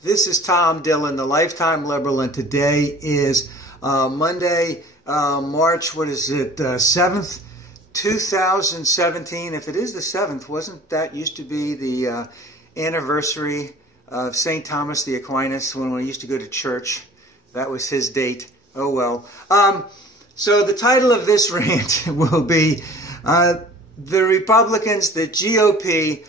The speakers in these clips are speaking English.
This is Tom Dillon, the Lifetime Liberal, and today is Monday, March, 7th, 2017. If it is the 7th, wasn't that used to be the anniversary of St. Thomas the Aquinas when we used to go to church? That was his date. Oh well. So the title of this rant will be The Republicans, the GOP,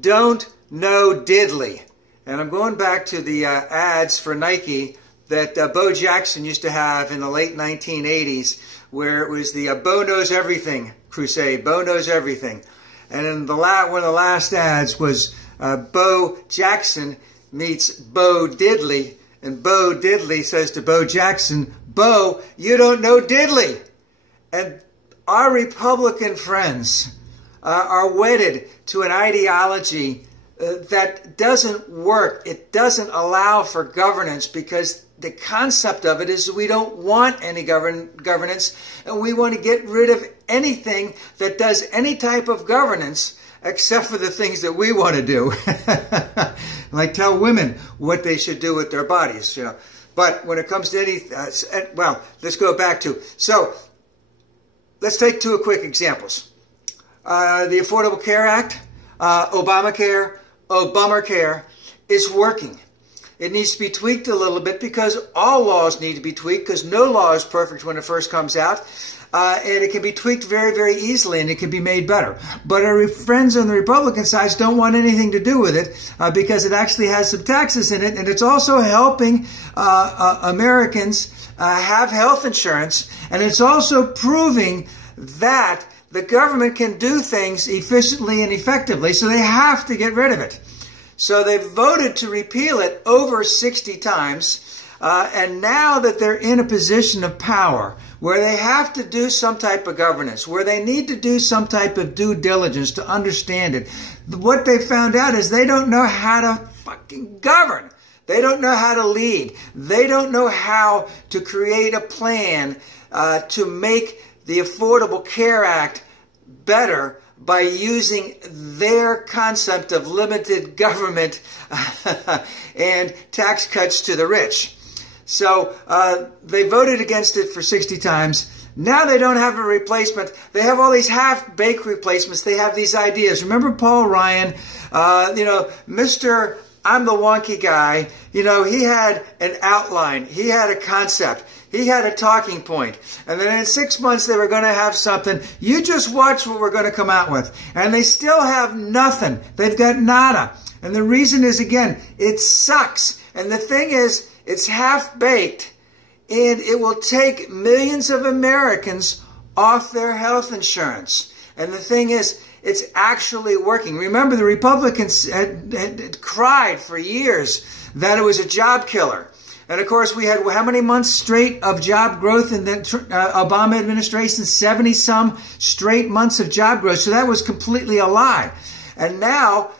Don't Know Diddley. And I'm going back to the ads for Nike that Bo Jackson used to have in the late 1980s, where it was the Bo Knows Everything crusade. Bo knows everything. And in one of the last ads was Bo Jackson meets Bo Diddley. And Bo Diddley says to Bo Jackson, "Bo, you don't know Diddley." And our Republican friends are wedded to an ideology that doesn't work. It doesn't allow for governance, because the concept of it is we don't want any governance, and we want to get rid of anything that does any type of governance except for the things that we want to do. Like tell women what they should do with their bodies, you know. But when it comes to any, well, let's go back to, so let's take two quick examples. The Affordable Care Act, Obamacare is working. It needs to be tweaked a little bit, because all laws need to be tweaked, because no law is perfect when it first comes out. And it can be tweaked very, very easily, and it can be made better. But our friends on the Republican side don't want anything to do with it, because it actually has some taxes in it, and it's also helping Americans have health insurance, and it's also proving that the government can do things efficiently and effectively, so they have to get rid of it. So they voted to repeal it over 60 times, and now that they're in a position of power, where they have to do some type of governance, where they need to do some type of due diligence to understand it, what they found out is they don't know how to fucking govern. They don't know how to lead. They don't know how to create a plan to make the Affordable Care Act better by using their concept of limited government and tax cuts to the rich. So they voted against it for 60 times. Now they don't have a replacement. They have all these half-baked replacements. They have these ideas. Remember Paul Ryan, Mr. I'm the wonky guy. You know, he had an outline. He had a concept. He had a talking point. And then in 6 months they were going to have something. You just watch what we're going to come out with. And they still have nothing. They've got nada. And the reason is, again, it sucks. And the thing is, it's half-baked, and it will take millions of Americans off their health insurance. And the thing is, it's actually working. Remember, the Republicans had cried for years that it was a job killer. And of course, we had how many months straight of job growth in the Obama administration? 70-some straight months of job growth. So that was completely a lie. And now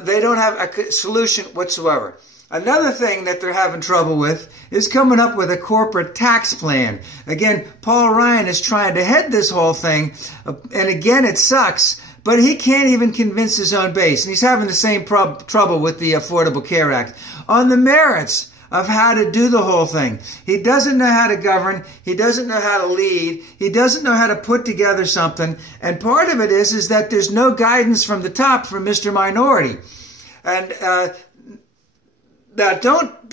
they don't have a solution whatsoever. Another thing that they're having trouble with is coming up with a corporate tax plan. Again, Paul Ryan is trying to head this whole thing, and again, it sucks, but he can't even convince his own base, and he's having the same trouble with the Affordable Care Act on the merits of how to do the whole thing. He doesn't know how to govern. He doesn't know how to lead. He doesn't know how to put together something, and part of it is that there's no guidance from the top for Mr. Minority. And now, don't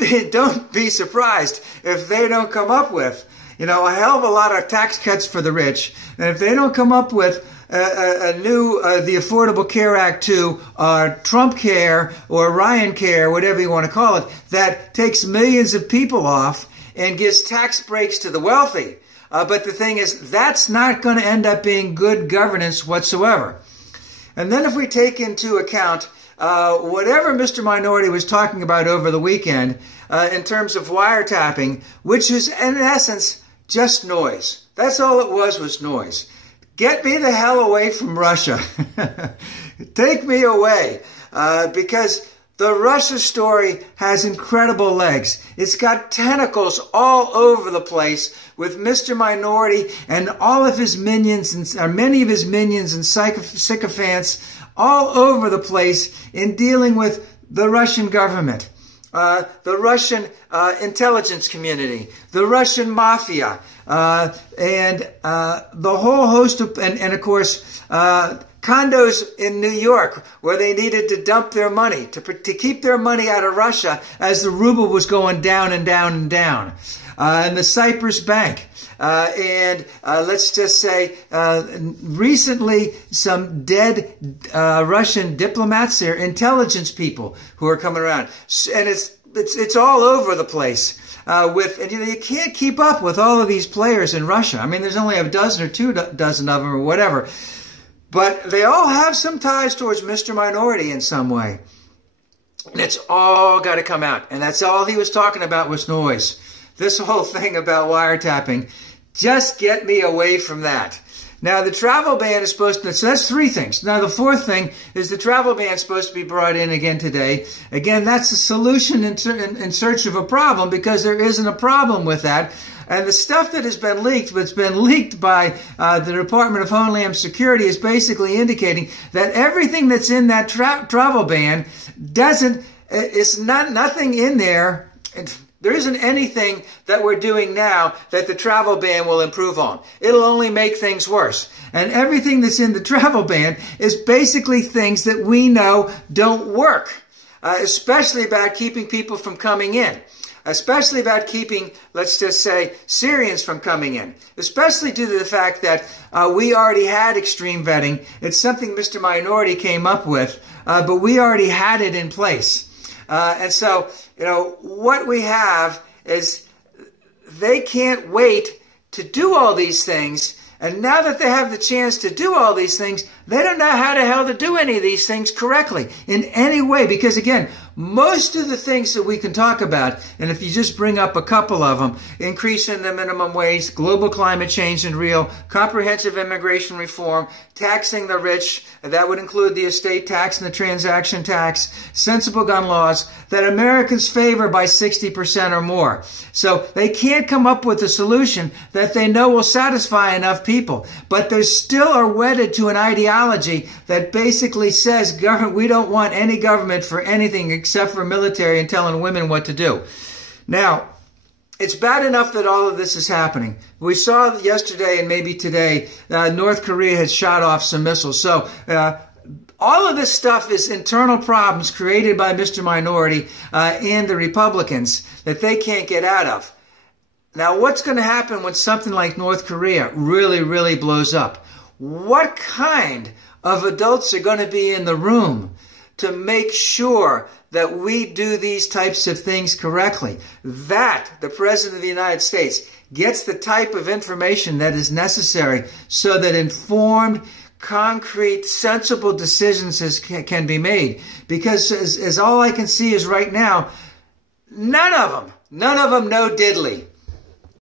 be surprised if they don't come up with, you know, a hell of a lot of tax cuts for the rich. And if they don't come up with the Affordable Care Act 2, or Trump Care, or Ryan Care, whatever you want to call it, that takes millions of people off and gives tax breaks to the wealthy. But the thing is, that's not going to end up being good governance whatsoever. And then if we take into account whatever Mr. Minority was talking about over the weekend in terms of wiretapping, which is in essence just noise. That's all it was noise. Get me the hell away from Russia. Take me away, because the Russia story has incredible legs. It's got tentacles all over the place with Mr. Minority and all of his minions, or many of his minions and sycophants all over the place in dealing with the Russian government. the Russian intelligence community, the Russian mafia, and the whole host of, and of course, condos in New York where they needed to dump their money, to keep their money out of Russia as the ruble was going down and down and down. And the Cyprus Bank. And let's just say recently some dead Russian diplomats there, intelligence people who are coming around. And it's all over the place. And you can't keep up with all of these players in Russia. I mean, there's only a dozen or 2 dozen of them or whatever. But they all have some ties towards Mr. Minority in some way. And it's all got to come out. And that's all he was talking about was noise. This whole thing about wiretapping, just get me away from that. Now, the travel ban is supposed to, so that's 3 things. Now, the 4th thing is the travel ban is supposed to be brought in again today. Again, that's a solution in search of a problem because there isn't a problem with that. And the stuff that has been leaked, what's been leaked by the Department of Homeland Security is basically indicating that everything that's in that travel ban it's nothing in there. There isn't anything that we're doing now that the travel ban will improve on. It'll only make things worse. And everything that's in the travel ban is basically things that we know don't work, especially about keeping people from coming in, especially about keeping, let's just say, Syrians from coming in, especially due to the fact that we already had extreme vetting. It's something Mr. Minority came up with, but we already had it in place. And so, what we have is they can't wait to do all these things. And now that they have the chance to do all these things, they don't know how the hell to do any of these things correctly in any way. Because again, most of the things that we can talk about, and if you just bring up a couple of them, increasing the minimum wage, global climate change and real, comprehensive immigration reform, taxing the rich, that would include the estate tax and the transaction tax, sensible gun laws that Americans favor by 60% or more. So they can't come up with a solution that they know will satisfy enough people. But they still are wedded to an ideology that basically says, we don't want any government for anything except for military and telling women what to do. Now, it's bad enough that all of this is happening. We saw yesterday and maybe today, North Korea had shot off some missiles. So all of this stuff is internal problems created by Mr. Minority and the Republicans that they can't get out of. Now, what's going to happen when something like North Korea really, really blows up? What kind of adults are going to be in the room to make sure that we do these types of things correctly? That the President of the United States gets the type of information that is necessary so that informed, concrete, sensible decisions can be made. Because as all I can see is right now, none of them know diddley.